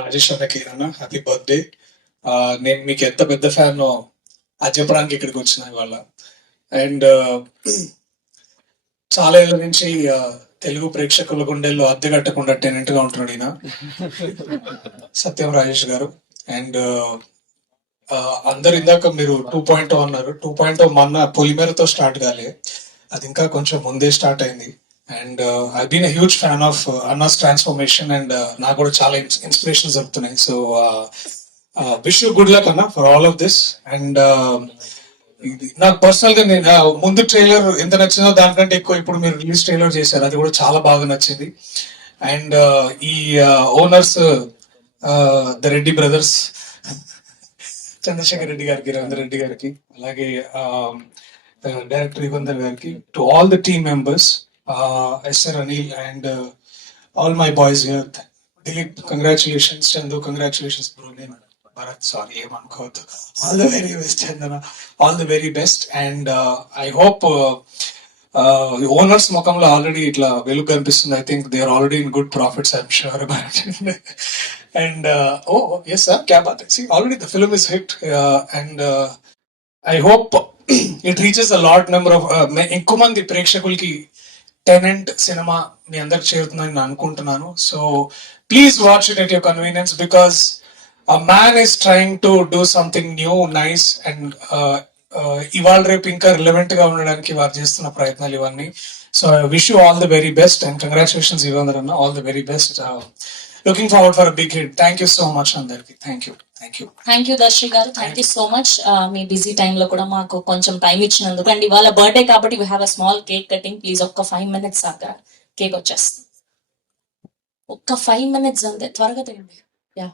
రాజేష్ అన్నకి అన్న happy birthday. నేను మీకు ఎంత పెద్ద ఫ్యాన్ అది చెప్పడానికి ఇక్కడికి వచ్చిన ఇవాళ. అండ్ చాలా ఏళ్ళ నుంచి తెలుగు ప్రేక్షకుల గుండెల్లో అద్దె కట్టకుండా టెనెంట్ గా ఉంటున్నాడు ఈయన సత్యం రాజేష్ గారు. అండ్ అందరు ఇందాక మీరు 2.0 అన్నారు. 2.0 మొన్న పొలిమేరతో స్టార్ట్ కాలే, అది ఇంకా కొంచెం ముందే స్టార్ట్ అయింది. And I been a huge fan of అన్నాస్ ట్రాన్స్ఫర్మేషన్. అండ్ నాకు కూడా చాలా ఇన్స్పిరేషన్ దొరుకుతున్నాయి. So wish you good luck అన్న for all of this. And నాకు పర్సనల్ గా నేను ముందు ట్రైలర్ ఎంత నచ్చిందో దానికంటే ఎక్కువ ఇప్పుడు మీరు రిలీజ్ ట్రైలర్ చేశారు, అది కూడా చాలా బాగా నచ్చింది. అండ్ ఈ owners the Reddy brothers, Chandrashekar Reddy గారికి, రవీంద్ర రెడ్డి గారికి, అలాగే డైరెక్టర్ యుగంధర్ గారికి, to all the team members, SR Anil and all my boys here. Dilip congratulations, Chandu congratulations bro. నేను భరత్ సారీ ఏమనుకోవద్దు. All the very best Chandana, all the very best. And I hope owners ముఖంలో already ఇట్లా వెలుగు కనిపిస్తుంది. I think they are already in good profits, I'm sure about it. And yes sir, క్యా బాత్ హై, already the film is hit. And I hope it reaches a lot number of ఎక్కువ మంది ప్రేక్షకులకి టెనెంట్ సినిమా మీ అందరికి చేరుతుందని నేను అనుకుంటున్నాను. So please watch it at your convenience, because a man is trying to do something new, nice, and ఇవాళ రేపు ఇంకా రిలవెంట్ గా ఉండడానికి వారు చేస్తున్న ప్రయత్నాలు ఇవన్నీ. So I wish you all the very best and congratulations Yugandhar అన్న, all the very best. Looking forward for a big hit. Thank you so much అందరికి. Thank you. Thank you Darshi గారు, థ్యాంక్ యూ సో మచ్. మీ busy time లో కూడా మాకు కొంచెం టైం ఇచ్చినందుకు. అండ్ ఇవాళ బర్త్డే కాబట్టి we have a small cake cutting. Please ఒక్క 5 minutes దాకా కేక్ వచ్చేస్తుంది. ఒక్క 5 minutes అంతే, త్వరగా తిండి. యా